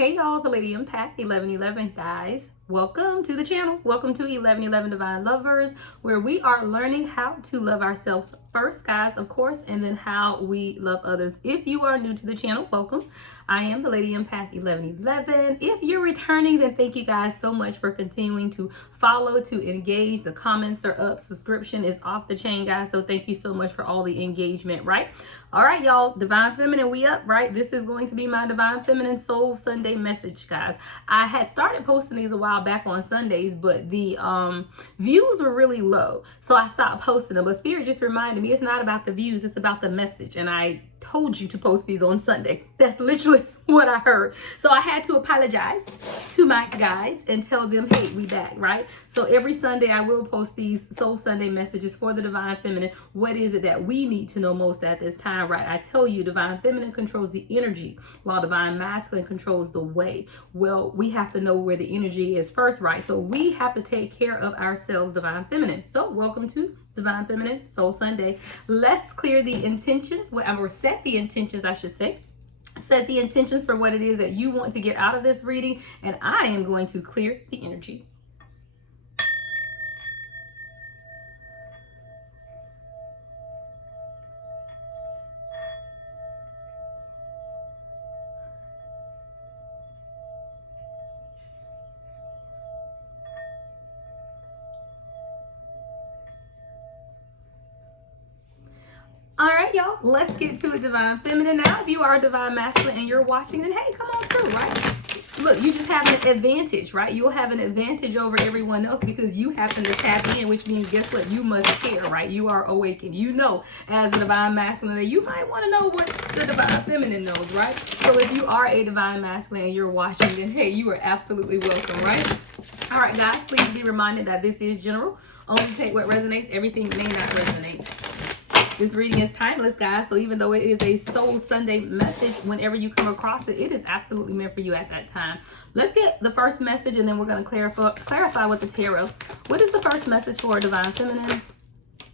Hey y'all, the Lady Empath 1111 guys. Welcome to the channel. Welcome to 1111 Divine Lovers, where we are learning how to love ourselves first, guys, of course, and then how we love others. If you are new to the channel, welcome. I am the Lady Empath 1111. If you're returning, then thank you guys so much for continuing to follow, to engage. The comments are up. Subscription is off the chain, guys. So thank you so much for all the engagement, right? All right, y'all. Divine Feminine, we up, right? This is going to be my Divine Feminine Soul Sunday message, guys. I had started posting these a while back on Sundays, but the views were really low. So I stopped posting them. But Spirit just reminded me it's not about the views, it's about the message. And I told you to post these on Sunday. That's literally what I heard. So I had to apologize to my guides and tell them, hey, we back, right? So every Sunday I will post these Soul Sunday messages for the Divine Feminine. What is it that we need to know most at this time, right? I tell you, Divine Feminine controls the energy while Divine Masculine controls the way. Well, we have to know where the energy is first, right? So we have to take care of ourselves, Divine Feminine. So welcome to Divine Feminine Soul Sunday. Let's clear the intentions, or set the intentions, I should say. Set the intentions for what it is that you want to get out of this reading, and I am going to clear the energy. All right, y'all, let's get to a Divine Feminine now. If you are a Divine Masculine and you're watching, then hey, come on through, right? Look, you just have an advantage, right? You'll have an advantage over everyone else because you happen to tap in, which means, guess what? You must care, right? You are awakened. You know, as a Divine Masculine, that you might want to know what the Divine Feminine knows, right? So if you are a Divine Masculine and you're watching, then hey, you are absolutely welcome, right? All right, guys, please be reminded that this is general. Only take what resonates. Everything may not resonate. This reading is timeless, guys. So even though it is a Soul Sunday message, whenever you come across it, it is absolutely meant for you at that time. Let's get the first message, and then we're going to clarify with the tarot. What is the first message for a Divine Feminine?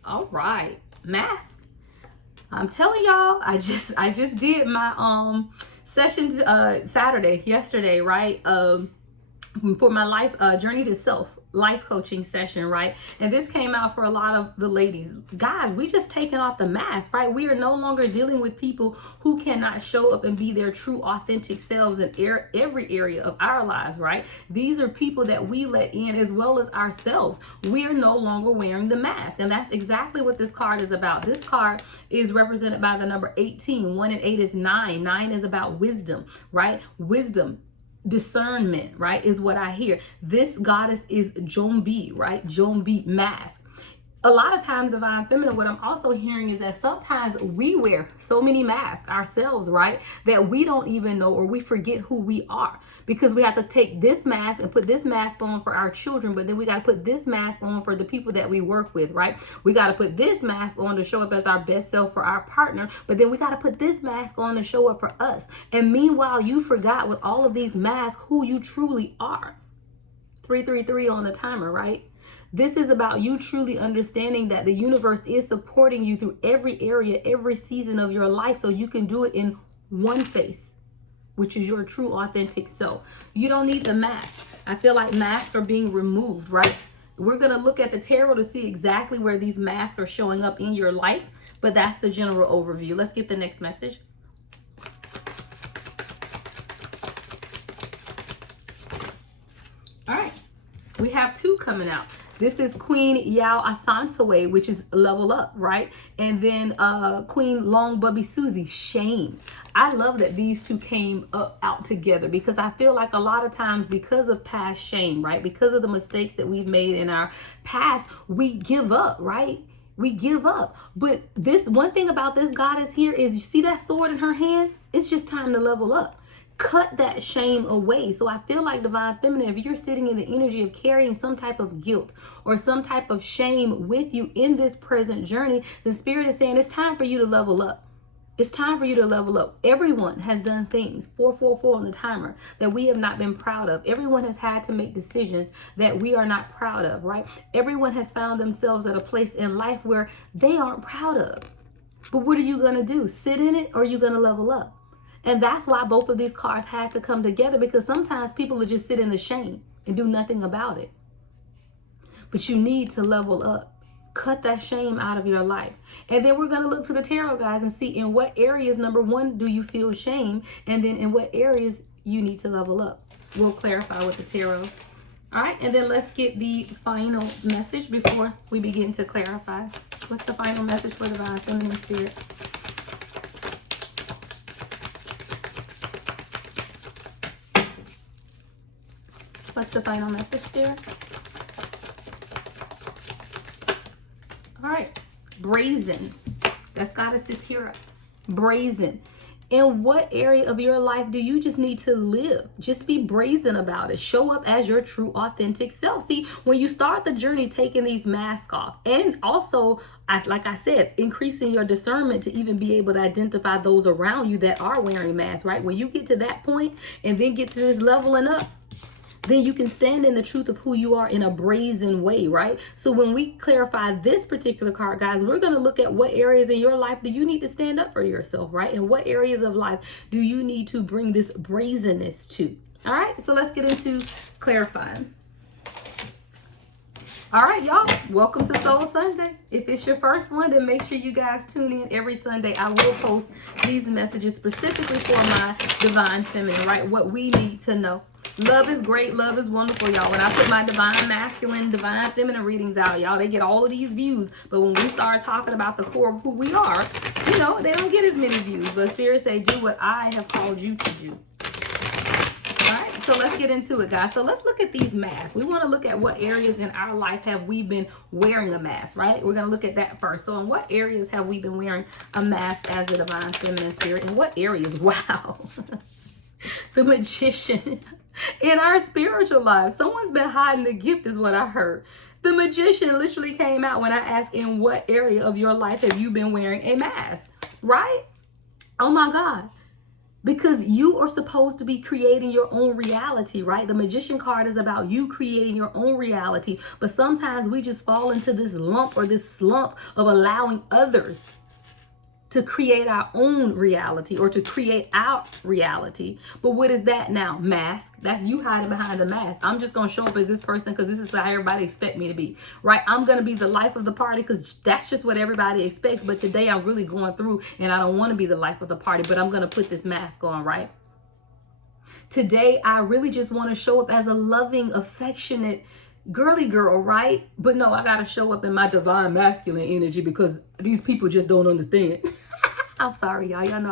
All right, mask. I'm telling y'all, I just did my sessions yesterday, right? For my life journey to self life coaching session, right? And this came out for a lot of the ladies. Guys, we just taken off the mask, right? We are no longer dealing with people who cannot show up and be their true authentic selves in every area of our lives, right? These are people that we let in as well as ourselves. We are no longer wearing the mask. And that's exactly what this card is about. This card is represented by the number 18. 1 and 8 is 9. 9 is about wisdom, right? Wisdom. Discernment, right, is what I hear. This goddess is Jombi, right? Jombi mask. A lot of times, Divine Feminine, what I'm also hearing is that sometimes we wear so many masks ourselves, right, that we don't even know, or we forget who we are, because we have to take this mask and put this mask on for our children, but then we got to put this mask on for the people that we work with, right? We got to put this mask on to show up as our best self for our partner, but then we got to put this mask on to show up for us. And meanwhile, you forgot with all of these masks who you truly are. 333 on the timer, right? This is about you truly understanding that the universe is supporting you through every area, every season of your life, so you can do it in one face, which is your true authentic self. You don't need the mask. I feel like masks are being removed, right? We're going to look at the tarot to see exactly where these masks are showing up in your life, but that's the general overview. Let's get the next message. All right, we have 2 coming out. This is Queen Yao Asanteway, which is level up, right? And then Queen Long Bubby Susie, shame. I love that these 2 came out together, because I feel like a lot of times, because of past shame, right? Because of the mistakes that we've made in our past, we give up, right? We give up. But this one thing about this goddess here is, you see that sword in her hand? It's just time to level up. Cut that shame away. So I feel like, Divine Feminine, if you're sitting in the energy of carrying some type of guilt or some type of shame with you in this present journey, the Spirit is saying it's time for you to level up. It's time for you to level up. Everyone has done things, 444 on the timer, that we have not been proud of. Everyone has had to make decisions that we are not proud of, right? Everyone has found themselves at a place in life where they aren't proud of. But what are you going to do? Sit in it, or are you going to level up? And that's why both of these cards had to come together, because sometimes people will just sit in the shame and do nothing about it. But you need to level up. Cut that shame out of your life. And then we're going to look to the tarot, guys, and see in what areas, number one, do you feel shame? And then in what areas you need to level up. We'll clarify with the tarot. All right, and then let's get the final message before we begin to clarify. What's the final message for Divine Feminine Spirit? What's the final message, Spirit? All right, brazen. That's Goddess Satira. Brazen. In what area of your life do you just need to live? Just be brazen about it. Show up as your true, authentic self. See, when you start the journey taking these masks off, and also, like I said, increasing your discernment to even be able to identify those around you that are wearing masks, right? When you get to that point and then get to this leveling up, then you can stand in the truth of who you are in a brazen way, right? So when we clarify this particular card, guys, we're going to look at what areas in your life do you need to stand up for yourself, right? And what areas of life do you need to bring this brazenness to? All right, so let's get into clarifying. All right, y'all, welcome to Soul Sunday. If it's your first one, then make sure you guys tune in every Sunday. I will post these messages specifically for my Divine Feminine, right? What we need to know. Love is great. Love is wonderful, y'all. When I put my Divine Masculine, Divine Feminine readings out, y'all, they get all of these views. But when we start talking about the core of who we are, you know, they don't get as many views. But Spirit say, do what I have called you to do. All right, so let's get into it, guys. So let's look at these masks. We want to look at what areas in our life have we been wearing a mask, right? We're going to look at that first. So in what areas have we been wearing a mask as a Divine Feminine Spirit? In what areas? Wow. The Magician. In our spiritual life, someone's been hiding the gift is what I heard. The Magician literally came out when I asked, in what area of your life have you been wearing a mask, right? Oh my God. Because you are supposed to be creating your own reality, right? The Magician card is about you creating your own reality. But sometimes we just fall into this lump or this slump of allowing others to create our own reality or to create our reality. But what is that now? Mask. That's you hiding behind the mask. I'm just going to show up as this person because this is how everybody expect me to be, right? I'm going to be the life of the party because that's just what everybody expects. But today I'm really going through and I don't want to be the life of the party, but I'm going to put this mask on, right? Today, I really just want to show up as a loving, affectionate, girly girl, right? But no, I got to show up in my divine masculine energy because these people just don't understand. I'm sorry, y'all. Y'all know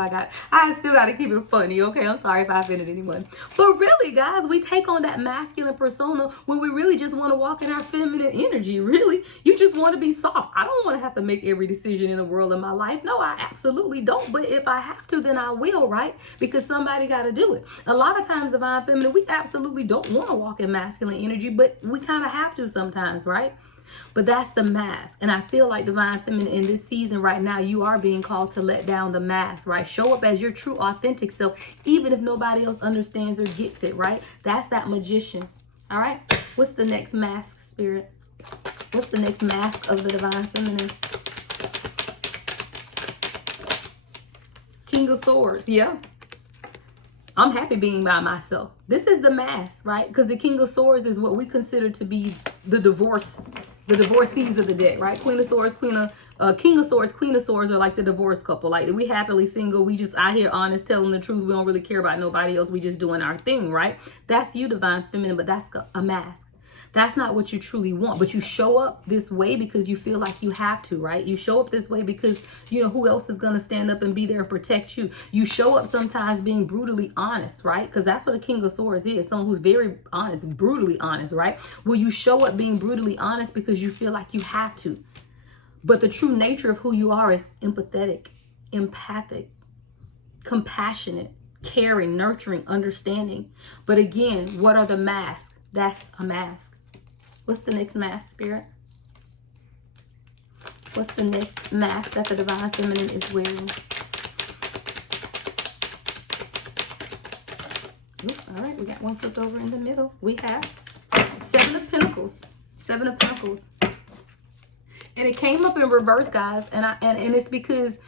I still got to keep it funny, okay? I'm sorry if I offended anyone. But really, guys, we take on that masculine persona when we really just want to walk in our feminine energy. Really, you just want to be soft. I don't want to have to make every decision in the world in my life. No, I absolutely don't. But if I have to, then I will, right? Because somebody got to do it. A lot of times, Divine Feminine, we absolutely don't want to walk in masculine energy, but we kind of have to sometimes, right? But that's the mask. And I feel like Divine Feminine in this season right now, you are being called to let down the mask, right? Show up as your true authentic self, even if nobody else understands or gets it, right? That's that Magician. All right. What's the next mask, Spirit? What's the next mask of the Divine Feminine? King of Swords. Yeah. I'm happy being by myself. This is the mask, right? Because the King of Swords is what we consider to be the divorcees of the deck, right? Queen of Swords, King of Swords, Queen of Swords are like the divorced couple. Like, we happily single. We just out here honest, telling the truth. We don't really care about nobody else. We just doing our thing, right? That's you, Divine Feminine, but that's a mask. That's not what you truly want. But you show up this way because you feel like you have to, right? You show up this way because, you know, who else is going to stand up and be there and protect you? You show up sometimes being brutally honest, right? Because that's what a King of Swords is. Someone who's very honest, brutally honest, right? Well, you show up being brutally honest because you feel like you have to. But the true nature of who you are is empathetic, empathic, compassionate, caring, nurturing, understanding. But again, what are the masks? That's a mask. What's the next mask, Spirit? What's the next mask that the Divine Feminine is wearing? Ooh, all right, we got one flipped over in the middle. We have Seven of Pentacles. Seven of Pentacles. And it came up in reverse, guys. And it's because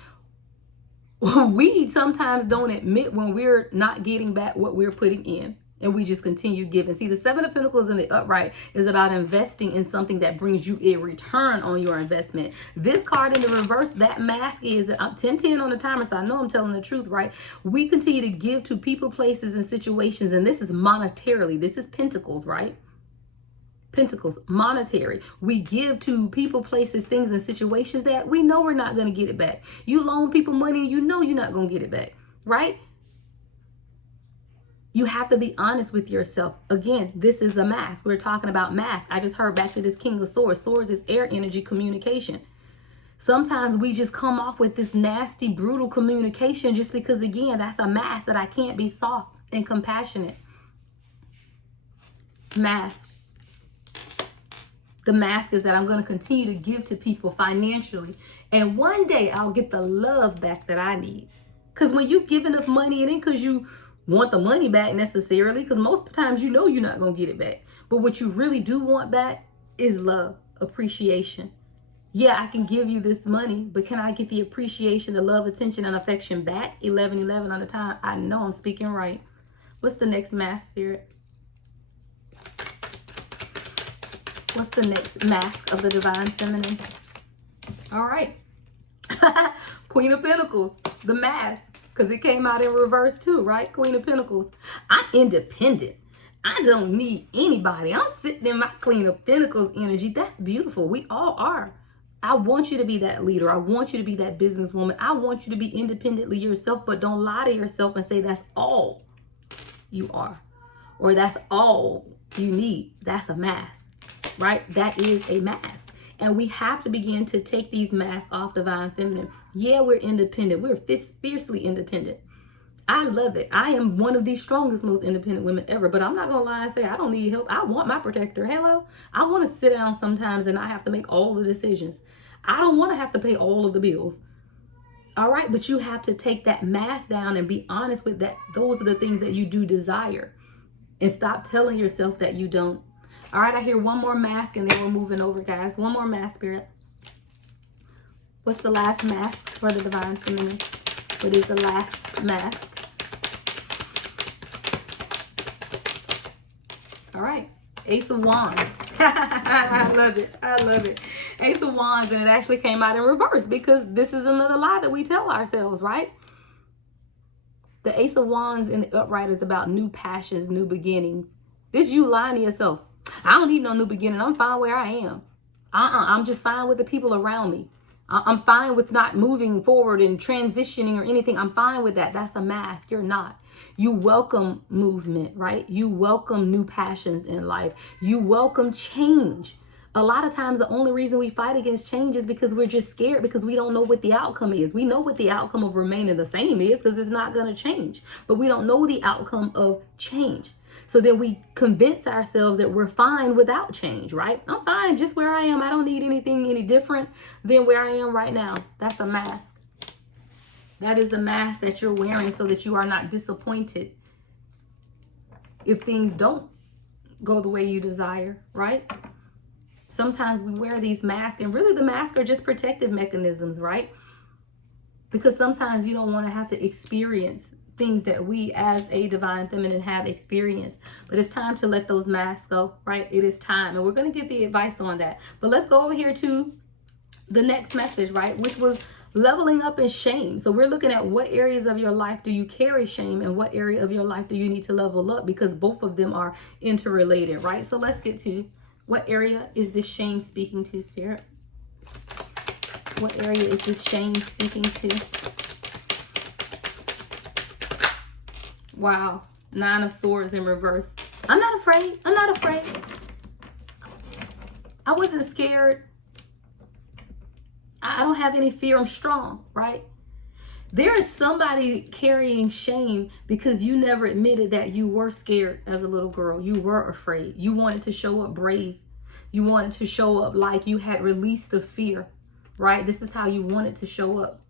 We sometimes don't admit when we're not getting back what we're putting in, and we just continue giving. See, the Seven of Pentacles in the upright is about investing in something that brings you a return on your investment. This card in the reverse, that mask is 10-10 on the timer, so I know I'm telling the truth, right? We continue to give to people, places, and situations, and this is monetarily. This is Pentacles, right? Pentacles, monetary. We give to people, places, things, and situations that we know we're not going to get it back. You loan people money and you know you're not going to get it back, right? You have to be honest with yourself. Again, this is a mask. We're talking about mask. I just heard back to this King of Swords. Swords is air energy communication. Sometimes we just come off with this nasty, brutal communication just because, again, that's a mask that I can't be soft and compassionate. Mask. The mask is that I'm going to continue to give to people financially. And one day I'll get the love back that I need. Because when you give enough money, it ain't because you want the money back necessarily. Because most times you know you're not going to get it back. But what you really do want back is love, appreciation. Yeah, I can give you this money, but can I get the appreciation, the love, attention, and affection back? 11-11 on the time. I know I'm speaking right. What's the next mask, Spirit? What's the next mask of the Divine Feminine? All right. Queen of Pentacles, the mask, because it came out in reverse too, right? Queen of Pentacles. I'm independent. I don't need anybody. I'm sitting in my Queen of Pentacles energy. That's beautiful. We all are. I want you to be that leader. I want you to be that businesswoman. I want you to be independently yourself, but don't lie to yourself and say that's all you are, or that's all you need. That's a mask. Right? That is a mask. And we have to begin to take these masks off, Divine Feminine. Yeah, we're independent. We're fiercely independent. I love it. I am one of the strongest, most independent women ever. But I'm not going to lie and say I don't need help. I want my protector. Hello? I want to sit down sometimes and I have to make all the decisions. I don't want to have to pay all of the bills. All right? But you have to take that mask down and be honest with that. Those are the things that you do desire. And stop telling yourself that you don't. All right, I hear one more mask and then we're moving over, guys. One more mask, Spirit. What's the last mask for the Divine Feminine? What is the last mask? All right, Ace of Wands. I love it. I love it. Ace of Wands, and it actually came out in reverse because this is another lie that we tell ourselves, right? The Ace of Wands in the upright is about new passions, new beginnings. This you lying to yourself. I don't need no new beginning. I'm fine where I am. I'm just fine with the people around me. I'm fine with not moving forward and transitioning or anything. I'm fine with that. That's a mask. You're not. You welcome movement, right? You welcome new passions in life. You welcome change. A lot of times the only reason we fight against change is because we're just scared because we don't know what the outcome is. We know what the outcome of remaining the same is because it's not going to change. But we don't know the outcome of change. So then we convince ourselves that we're fine without change, right? I'm fine just where I am. I don't need anything any different than where I am right now. That's a mask. That is the mask that you're wearing so that you are not disappointed if things don't go the way you desire, right? Sometimes we wear these masks and really the masks are just protective mechanisms, right? Because sometimes you don't want to have to experience things that we as a Divine Feminine have experienced. But it's time to let those masks go, right? It is time. And we're going to give the advice on that. But let's go over here to the next message, right? Which was leveling up in shame. So we're looking at what areas of your life do you carry shame and what area of your life do you need to level up, because both of them are interrelated, right? So let's get to what area is this shame speaking to, Spirit? What area is this shame speaking to? Wow. 9 of Swords in reverse. I'm not afraid. I'm not afraid. I wasn't scared. I don't have any fear. I'm strong, right? There is somebody carrying shame because you never admitted that you were scared as a little girl. You were afraid. You wanted to show up brave. You wanted to show up like you had released the fear, right? This is how you wanted to show up.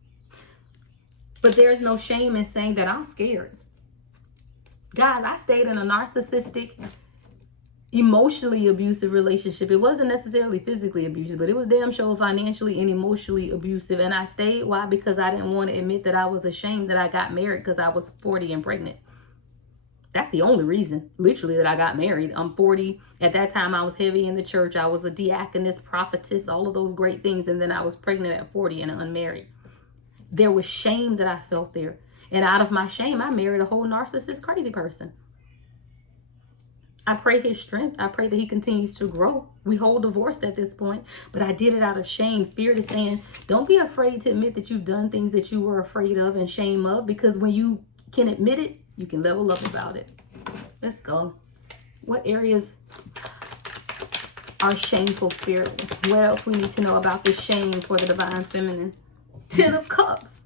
But there's no shame in saying that I'm scared. Guys, I stayed in a narcissistic, emotionally abusive relationship. It wasn't necessarily physically abusive, but it was damn sure financially and emotionally abusive. And I stayed. Why? Because I didn't want to admit that I was ashamed that I got married because I was 40 and pregnant. That's the only reason, literally, that I got married. I'm 40. At that time, I was heavy in the church. I was a diaconess, prophetess, all of those great things. And then I was pregnant at 40 and unmarried. There was shame that I felt there. And out of my shame, I married a whole narcissist, crazy person. I pray his strength. I pray that he continues to grow. We hold divorced at this point, but I did it out of shame. Spirit is saying, don't be afraid to admit that you've done things that you were afraid of and shame of, because when you can admit it, you can level up about it. Let's go. What areas are shameful, Spirit? What else we need to know about the shame for the divine feminine? 10 of Cups.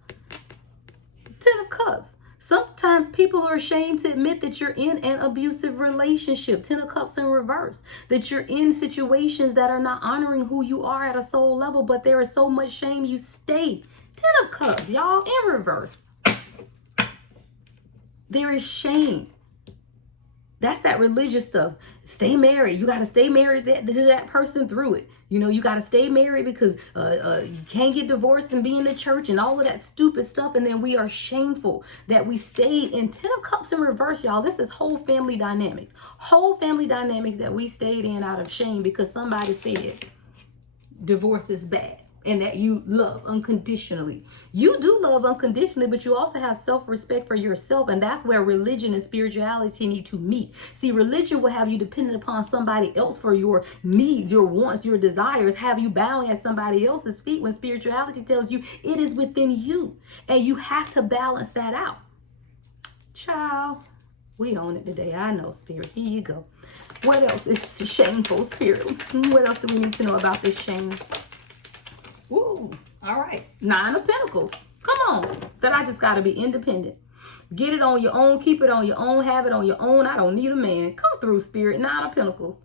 10 of Cups. Sometimes people are ashamed to admit that you're in an abusive relationship. 10 of Cups in reverse. That you're in situations that are not honoring who you are at a soul level, but there is so much shame you stay. 10 of Cups, y'all, in reverse. There is shame. That's that religious stuff. Stay married. You got to stay married to that person through it. You know, you got to stay married because you can't get divorced and be in the church and all of that stupid stuff. And then we are shameful that we stayed in 10 of Cups in reverse, y'all. This is whole family dynamics. Whole family dynamics that we stayed in out of shame because somebody said divorce is bad. And that you love unconditionally. You do love unconditionally, but you also have self-respect for yourself. And that's where religion and spirituality need to meet. See, religion will have you dependent upon somebody else for your needs, your wants, your desires, have you bowing at somebody else's feet, when spirituality tells you it is within you. And you have to balance that out. Child, we own it today. I know, Spirit. Here you go. What else is shameful, Spirit? What else do we need to know about this shame? Ooh, all right. 9 of Pentacles. Come on. That I just got to be independent. Get it on your own. Keep it on your own. Have it on your own. I don't need a man. Come through, Spirit. 9 of Pentacles.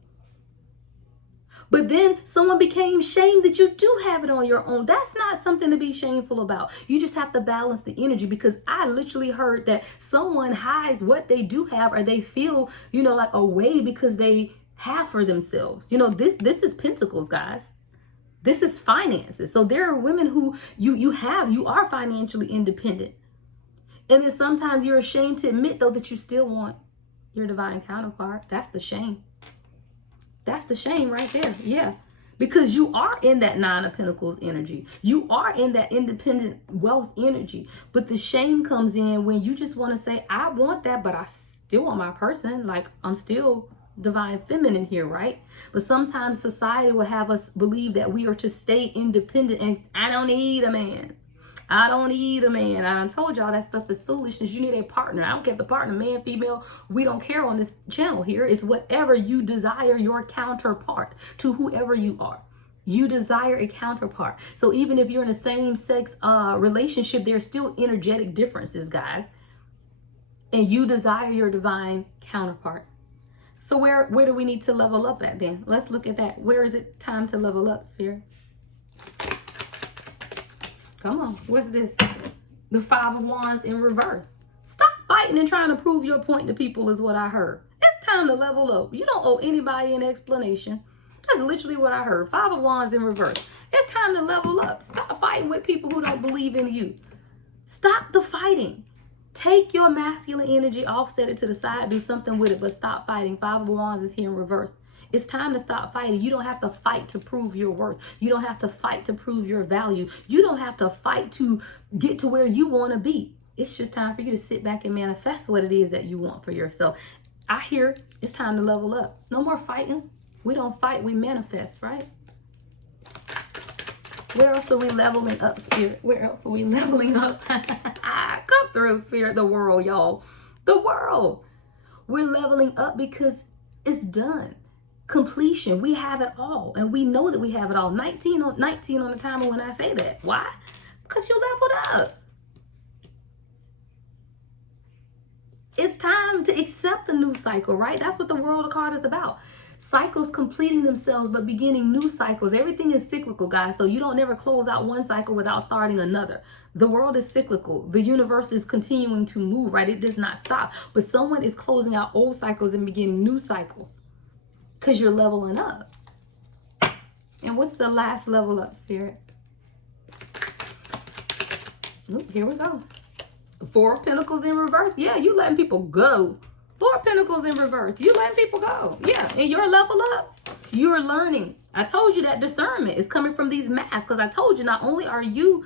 But then someone became shamed that you do have it on your own. That's not something to be shameful about. You just have to balance the energy, because I literally heard that someone hides what they do have, or they feel, you know, like a way because they have for themselves. You know, this is Pentacles, guys. This is finances. So there are women who you are financially independent. And then sometimes you're ashamed to admit, though, that you still want your divine counterpart. That's the shame. That's the shame right there. Yeah. Because you are in that 9 of Pentacles energy. You are in that independent wealth energy. But the shame comes in when you just want to say, I want that, but I still want my person. Like, I'm still divine feminine here, right? But sometimes society will have us believe that we are to stay independent, and I don't need a man. I don't need a man. I done told y'all that stuff is foolishness. You need a partner. I don't care if the partner, man, female, we don't care on this channel here. It's whatever you desire your counterpart, to whoever you are. You desire a counterpart. So even if you're in a same sex relationship, there's still energetic differences, guys. And you desire your divine counterpart. So where do we need to level up at then? Let's look at that. Where is it time to level up, Spirit? Come on. What's this? The 5 of Wands in reverse. Stop fighting and trying to prove your point to people is what I heard. It's time to level up. You don't owe anybody an explanation. That's literally what I heard. 5 of Wands in reverse. It's time to level up. Stop fighting with people who don't believe in you. Stop the fighting. Take your masculine energy, offset it to the side, do something with it, but stop fighting. 5 of Wands is here in reverse. It's time to stop fighting. You don't have to fight to prove your worth. You don't have to fight to prove your value. You don't have to fight to get to where you want to be. It's just time for you to sit back and manifest what it is that you want for yourself. I hear it's time to level up. No more fighting. We don't fight, we manifest, right? Where else are we leveling up, Spirit? Where else are we leveling up? Come through, Spirit. The world, y'all. The world. We're leveling up because it's done. Completion. We have it all. And we know that we have it all. 19 on the timer when I say that. Why? Because you leveled up. It's time to accept the new cycle, right? That's what the world card is about. Cycles completing themselves, but beginning new cycles. Everything is cyclical, guys. So you don't never close out one cycle without starting another. The world is cyclical. The universe is continuing to move, right? It does not stop. But someone is closing out old cycles and beginning new cycles. because you're leveling up. And what's the last level up, Spirit? Ooh, here we go. Four of Pentacles in reverse. Yeah, you letting people go. Four of Pentacles in reverse. You letting people go. Yeah, and your level up, you're learning. I told you that discernment is coming from these masks, because I told you not only are you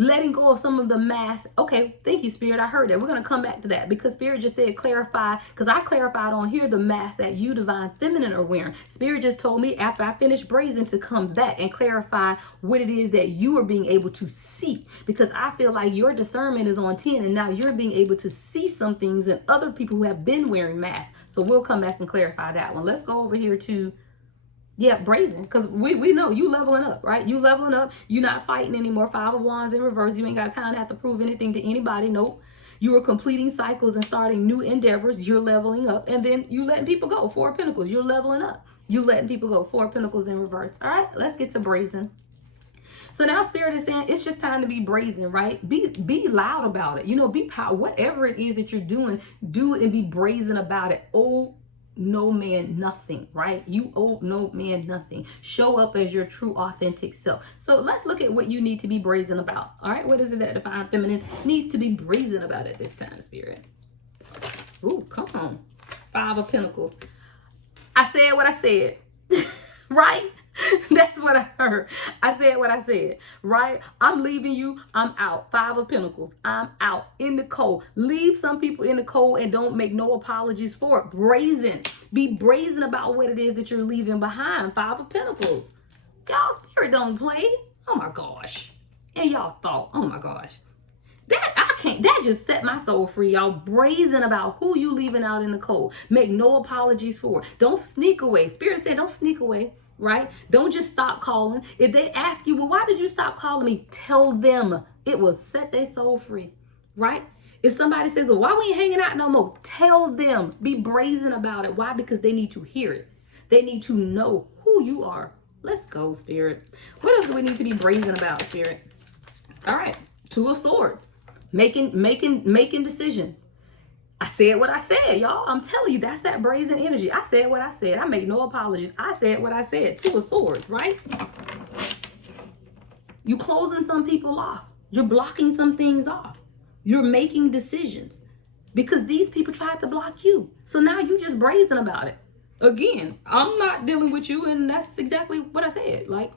letting go of some of the masks. Okay, thank you, Spirit. I heard that. We're going to come back to that, because Spirit just said clarify, because I clarified on here the mask that you, Divine Feminine, are wearing. Spirit just told me after I finished brazen to come back and clarify what it is that you are being able to see, because I feel like your discernment is on 10 and now you're being able to see some things in other people who have been wearing masks. So we'll come back and clarify that one. Let's go over here to brazen, because we know you leveling up, right? You leveling up. You're not fighting anymore. Five of Wands in reverse. You ain't got time to have to prove anything to anybody. Nope. You are completing cycles and starting new endeavors. You're leveling up. And then you letting people go. Four of Pentacles. You're leveling up. You letting people go. Four of Pentacles in reverse. All right, let's get to brazen. So now Spirit is saying it's just time to be brazen, right? Be loud about it. You know, be power. Whatever it is that you're doing, do it and be brazen about it. Oh, no man nothing, right? You owe no man nothing. Show up as your true authentic self. So let's look at what you need to be brazen about. All right, what is it that Divine Feminine needs to be brazen about at this time, Spirit? Ooh, come on. Five of Pentacles. I said what I said. Right? That's what I heard. I said what I said, right? I'm leaving you. I'm out. Five of Pentacles. I'm out in the cold. Leave some people in the cold and don't make no apologies for it. Brazen. Be brazen about what it is that you're leaving behind. Five of Pentacles. Y'all, Spirit don't play. Oh my gosh. And y'all thought, oh my gosh. That just set my soul free, y'all. Brazen about who you leaving out in the cold. Make no apologies for it. Don't sneak away. Spirit said don't sneak away, right? Don't just stop calling. If they ask you, well, why did you stop calling me? Tell them. It will set their soul free, right? If somebody says, well, why we ain't hanging out no more? Tell them. Be brazen about it. Why? Because they need to hear it. They need to know who you are. Let's go, Spirit. What else do we need to be brazen about, Spirit? All right. Two of Swords. Making decisions. I said what I said, y'all. I'm telling you, that's that brazen energy. I said what I said. I made no apologies. I said what I said. Two of Swords, right? You closing some people off. You're blocking some things off. You're making decisions because these people tried to block you. So now you just brazen about it. Again, I'm not dealing with you, and that's exactly what I said. Like,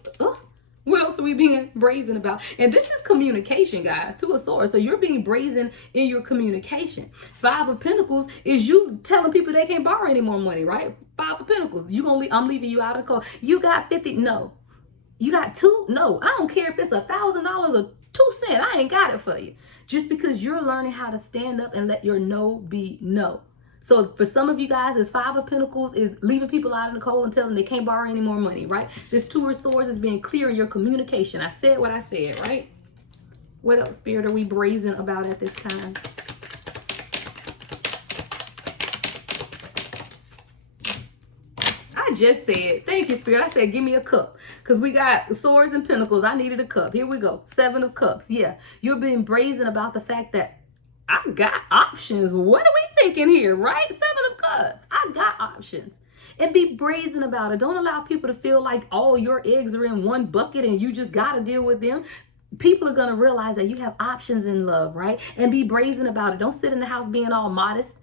what else are we being brazen about? And this is communication, guys. Two of Swords. So you're being brazen in your communication. Five of Pentacles is you telling people they can't borrow any more money, right? Five of Pentacles. I'm leaving you out of the cold. You got 50. No. You got 2. No. I don't care if it's $1,000 or 2 cents. I ain't got it for you. Just because you're learning how to stand up and let your no be no. So for some of you guys, this Five of Pentacles is leaving people out in the cold and telling them they can't borrow any more money, right? This Two of Swords is being clear in your communication. I said what I said, right? What else, Spirit, are we brazen about at this time? I just said, thank you, Spirit. I said, give me a cup. Because we got Swords and Pentacles. I needed a cup. Here we go. Seven of Cups. Yeah. You're being brazen about the fact that I got options. What are we thinking here, right? Seven of Cups. I got options. And be brazen about it. Don't allow people to feel like all your eggs are in one bucket and you just got to deal with them. People are going to realize that you have options in love, right? And be brazen about it. Don't sit in the house being all modest.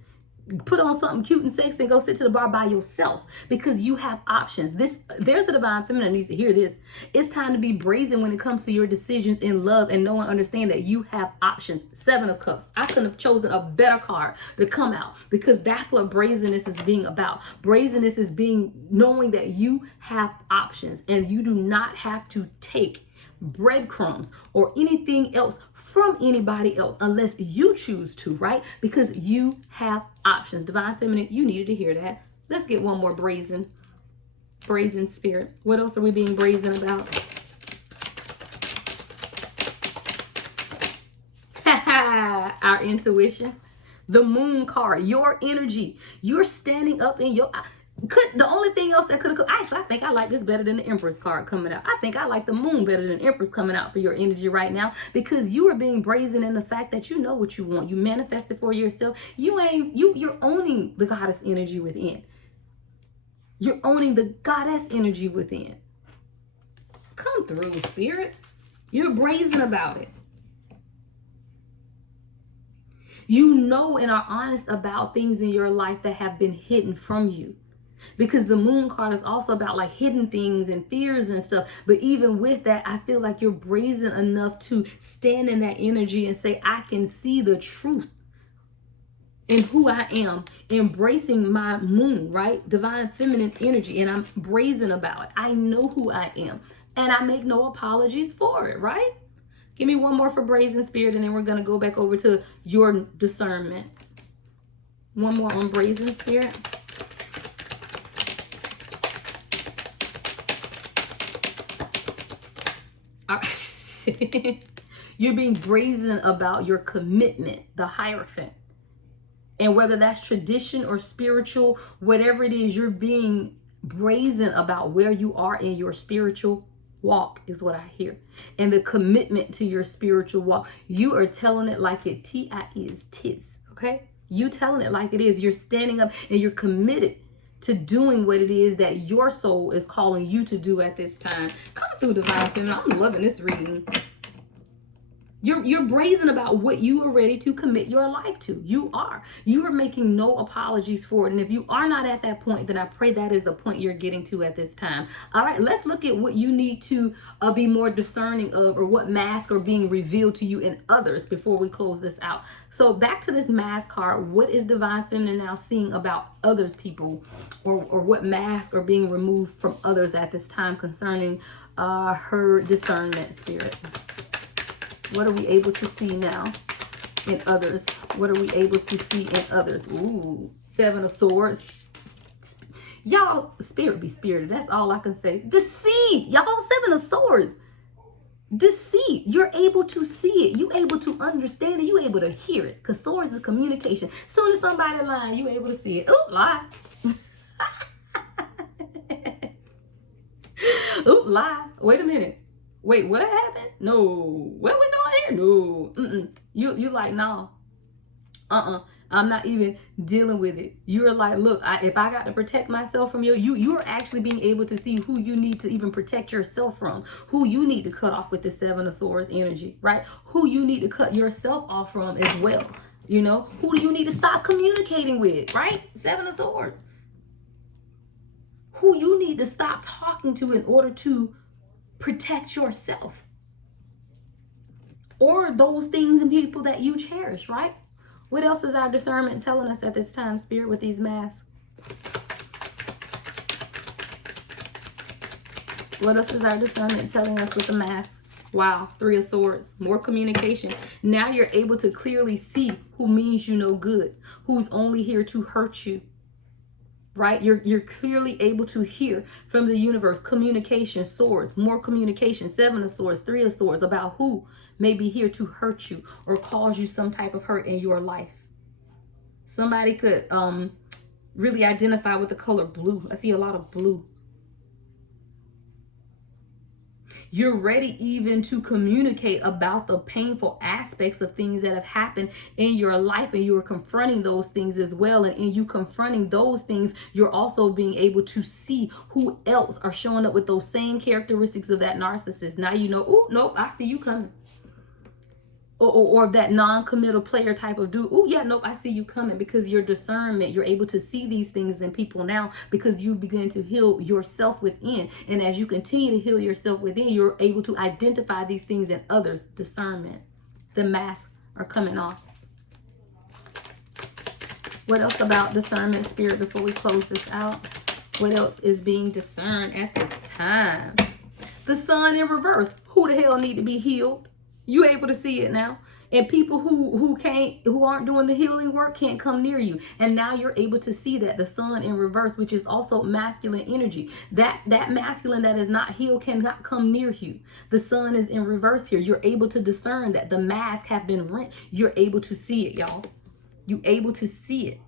Put on something cute and sexy and go sit to the bar by yourself because you have options. There's a Divine Feminine that needs to hear this. It's time to be brazen when it comes to your decisions in love and know and understand that you have options. Seven of Cups. I couldn't have chosen a better card to come out because that's what brazenness is being about. Brazenness is knowing that you have options and you do not have to take breadcrumbs or anything else from anybody else unless you choose to, right? Because you have options. Divine Feminine, you needed to hear that. Let's get one more brazen Spirit. What else are we being brazen about? Our intuition. The Moon card, your energy. You're standing up in your... The only thing else that could have come, actually, I think I like this better than the Empress card coming out. I think I like the Moon better than Empress coming out for your energy right now because you are being brazen in the fact that you know what you want. You manifest it for yourself. You're owning the goddess energy within. You're owning the goddess energy within. Come through, Spirit. You're brazen about it. You know and are honest about things in your life that have been hidden from you. Because the moon card is also about like hidden things and fears and stuff. But even with that, I feel like you're brazen enough to stand in that energy and say, I can see the truth in who I am, embracing my moon, right? Divine feminine energy. And I'm brazen about it. I know who I am. And I make no apologies for it, right? Give me one more for brazen, Spirit, and then we're going to go back over to your discernment. One more on brazen, Spirit. You're being brazen about your commitment, the Hierophant. And whether that's tradition or spiritual, whatever it is, you're being brazen about where you are in your spiritual walk is what I hear. And the commitment to your spiritual walk. You are telling it like it is, tis, okay? You telling it like it is. You're standing up and you're committed to doing what it is that your soul is calling you to do at this time. Come through, Divine Feminine. I'm loving this reading. You're brazen about what you are ready to commit your life to. You are making no apologies for it. And if you are not at that point, then I pray that is the point you're getting to at this time. All right, let's look at what you need to be more discerning of, or what masks are being revealed to you in others before we close this out. So back to this mask card. What is Divine Feminine now seeing about others people, or what masks are being removed from others at this time concerning her discernment, Spirit? What are we able to see now in others? What are we able to see in others? Ooh, 7 of Swords. Y'all, Spirit be spirited. That's all I can say. Deceit. Y'all, 7 of Swords. Deceit. You're able to see it. You're able to understand it. You're able to hear it. Because swords is communication. Soon as somebody lying, you're able to see it. Oop, lie. Oop, lie. Wait a minute. Wait, what happened? No. What we doing here? No. You like, no. I'm not even dealing with it. You're like, look, if I got to protect myself from you're actually being able to see who you need to even protect yourself from, who you need to cut off with the 7 of Swords energy, right? Who you need to cut yourself off from as well. You know, who do you need to stop communicating with, right? 7 of Swords. Who you need to stop talking to in order to protect yourself, or those things and people that you cherish, right? What else is our discernment telling us at this time, Spirit, with these masks? What else is our discernment telling us with the mask? Wow, 3 of Swords, more communication. Now you're able to clearly see who means you no good, who's only here to hurt you. Right? You're clearly able to hear from the universe. Communication, swords, more communication, 7 of Swords, 3 of Swords, about who may be here to hurt you or cause you some type of hurt in your life. Somebody could really identify with the color blue. I see a lot of blue. You're ready even to communicate about the painful aspects of things that have happened in your life, and you're confronting those things as well. And in you confronting those things, you're also being able to see who else are showing up with those same characteristics of that narcissist. Now you know, oh, nope, I see you coming. Or that non-committal player type of dude. Oh, yeah, nope, I see you coming. Because your discernment, you're able to see these things in people now because you begin to heal yourself within. And as you continue to heal yourself within, you're able to identify these things in others. Discernment. The masks are coming off. What else about discernment, Spirit, before we close this out? What else is being discerned at this time? The Sun in reverse. Who the hell need to be healed? You able to see it now. And people who aren't doing the healing work can't come near you. And now you're able to see that the Sun in reverse, which is also masculine energy. That masculine that is not healed cannot come near you. The Sun is in reverse here. You're able to discern that the masks have been rent. You're able to see it, y'all. You're able to see it.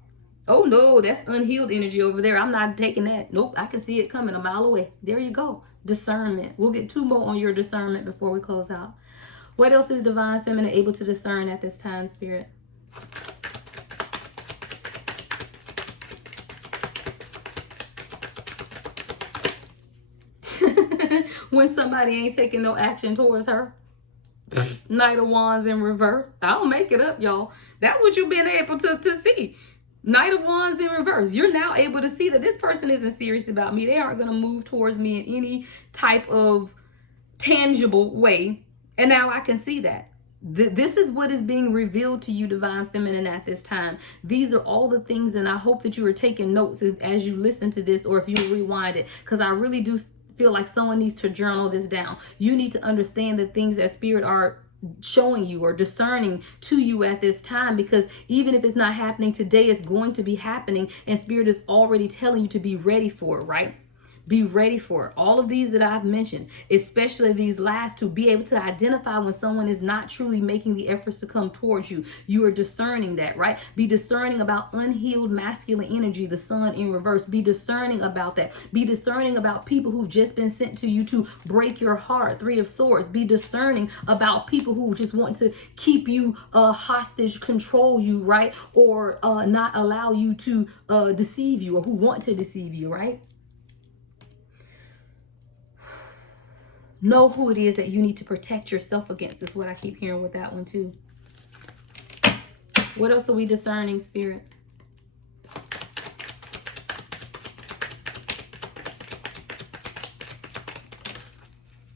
Oh no, that's unhealed energy over there. I'm not taking that. Nope, I can see it coming a mile away. There you go. Discernment. We'll get 2 more on your discernment before we close out. What else is Divine Feminine able to discern at this time, Spirit? when somebody ain't taking no action towards her. Knight of Wands in reverse. I don't make it up, y'all. That's what you've been able to see. Knight of Wands in reverse. You're now able to see that this person isn't serious about me. They aren't going to move towards me in any type of tangible way. And now I can see that. This is what is being revealed to you, Divine Feminine, at this time. These are all the things, and I hope that you are taking notes as you listen to this, or if you rewind it, because I really do feel like someone needs to journal this down. You need to understand the things that Spirit are showing you or discerning to you at this time, because even if it's not happening today, it's going to be happening, and Spirit is already telling you to be ready for it, right? Be ready for it. All of these that I've mentioned, especially these last two, be able to identify when someone is not truly making the efforts to come towards you. You are discerning that, right? Be discerning about unhealed masculine energy, the sun in reverse. Be discerning about that. Be discerning about people who've just been sent to you to break your heart, 3 of Swords. Be discerning about people who just want to keep you hostage, control you, right? Or not allow you to deceive you, or who want to deceive you, right? Know who it is that you need to protect yourself against, is what I keep hearing with that one too. What else are we discerning, Spirit?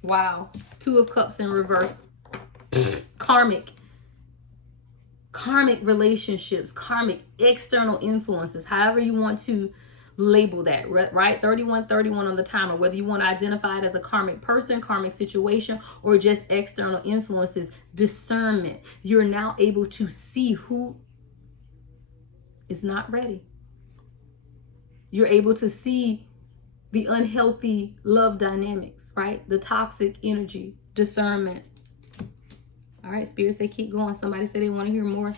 Wow. 2 of Cups in reverse. Karmic relationships, karmic external influences, however you want to label that, right? 3131 on the timer, whether you want to identify it as a karmic person, karmic situation, or just external influences. Discernment. You're now able to see who is not ready. You're able to see the unhealthy love dynamics, right? The toxic energy. Discernment. All right, Spirit say keep going. Somebody said they want to hear more.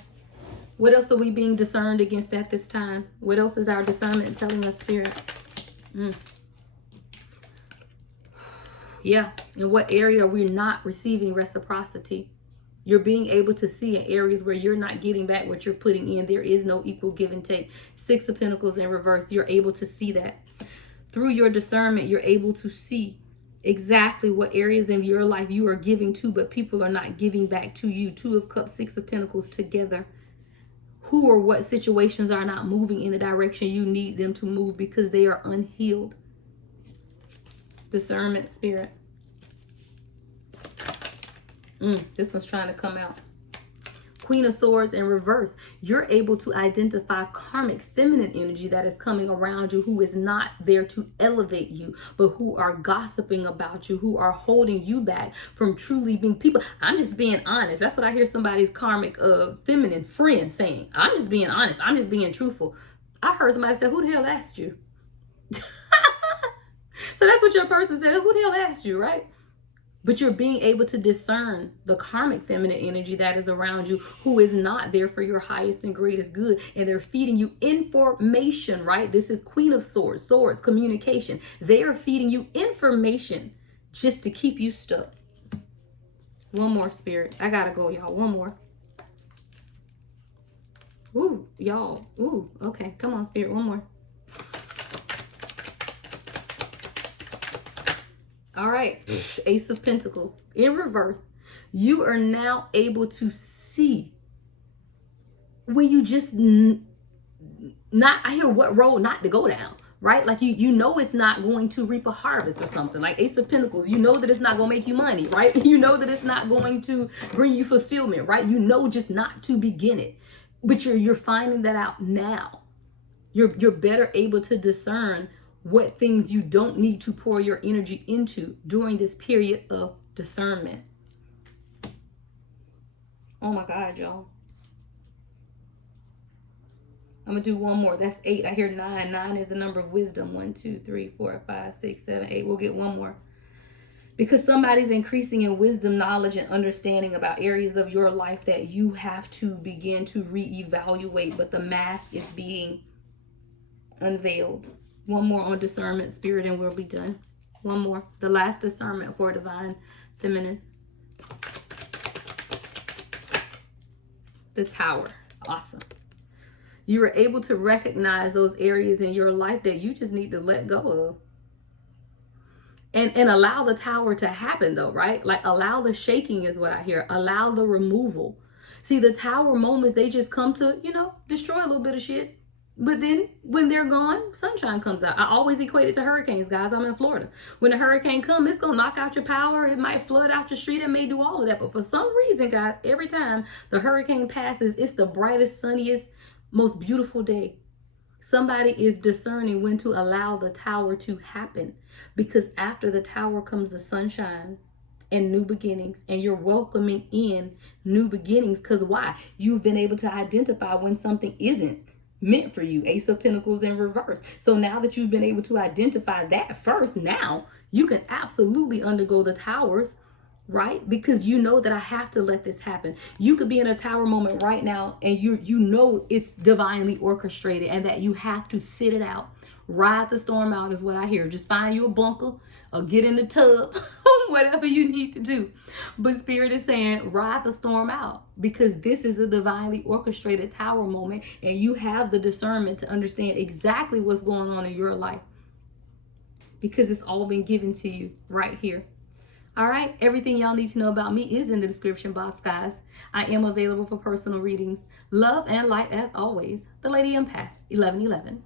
What else are we being discerned against at this time? What else is our discernment telling us, Spirit? Yeah. In what area are we not receiving reciprocity? You're being able to see in areas where you're not getting back what you're putting in. There is no equal give and take. 6 of Pentacles in reverse. You're able to see that. Through your discernment, you're able to see exactly what areas in your life you are giving to, but people are not giving back to you. 2 of Cups, 6 of Pentacles together. Who or what situations are not moving in the direction you need them to move because they are unhealed. Discernment, Spirit. This one's trying to come out. Queen of Swords in reverse. You're able to identify karmic feminine energy that is coming around you, who is not there to elevate you, but who are gossiping about you, who are holding you back from truly being people. I'm just being honest. That's what I hear somebody's karmic feminine friend saying. I'm just being honest. I'm just being truthful. I heard somebody say, who the hell asked you? So that's what your person said. Who the hell asked you, right? But you're being able to discern the karmic feminine energy that is around you, who is not there for your highest and greatest good. And they're feeding you information, right? This is Queen of Swords, swords, communication. They are feeding you information just to keep you stuck. One more, Spirit. I gotta go, y'all. One more. Ooh, y'all. Ooh, okay. Come on, Spirit. One more. All right, Ace of Pentacles in reverse. You are now able to see when you just I hear what road not to go down, right? Like you know it's not going to reap a harvest or something. Like Ace of Pentacles, you know that it's not going to make you money, right? You know that it's not going to bring you fulfillment, right? You know just not to begin it. But you're finding that out now. You're better able to discern what things you don't need to pour your energy into during this period of discernment. Oh my God, y'all. I'm going to do one more. That's 8. I hear 9. 9 is the number of wisdom. 1, 2, 3, 4, 5, 6, 7, 8. We'll get one more. Because somebody's increasing in wisdom, knowledge, and understanding about areas of your life that you have to begin to reevaluate. But the mask is being unveiled. One more on discernment, Spirit, and we'll be done. One more. The last discernment for Divine Feminine. The Tower. Awesome. You are able to recognize those areas in your life that you just need to let go of. and allow the tower to happen though, right? Like allow the shaking is what I hear. Allow the removal. See, the tower moments, they just come to, destroy a little bit of shit. But then when they're gone, sunshine comes out. I always equate it to hurricanes, guys. I'm in Florida. When a hurricane comes, it's going to knock out your power. It might flood out your street. It may do all of that. But for some reason, guys, every time the hurricane passes, it's the brightest, sunniest, most beautiful day. Somebody is discerning when to allow the tower to happen, because after the tower comes the sunshine and new beginnings, and you're welcoming in new beginnings. Because why? You've been able to identify when something isn't meant for you. Ace of Pentacles in reverse. So now that you've been able to identify that first, now you can absolutely undergo the towers, right? Because you know that I have to let this happen. You could be in a tower moment right now and you know it's divinely orchestrated and that you have to sit it out. Ride the storm out is what I hear. Just find you a bunker or get in the tub, whatever you need to do. But Spirit is saying ride the storm out, because this is a divinely orchestrated tower moment and you have the discernment to understand exactly what's going on in your life, because it's all been given to you right here. All right, everything y'all need to know about me is in the description box, guys. I am available for personal readings. Love and light as always. The Lady Empath, 1111.